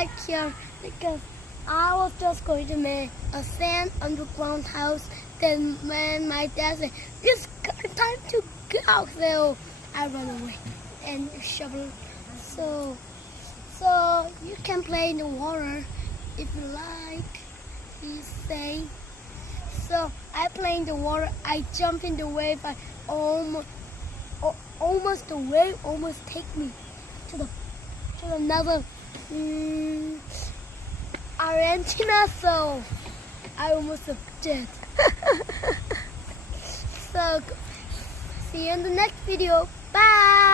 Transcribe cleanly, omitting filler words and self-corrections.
right here because I was just going to make a sand underground house. Then when my dad said, "It's time to go," so I run away and shovel. So you can play in the water if you like. He say. So I play in the water. I jump in the wave. I almost the wave almost take me to another Argentina. So I almost dead. So see you in the next video. Bye.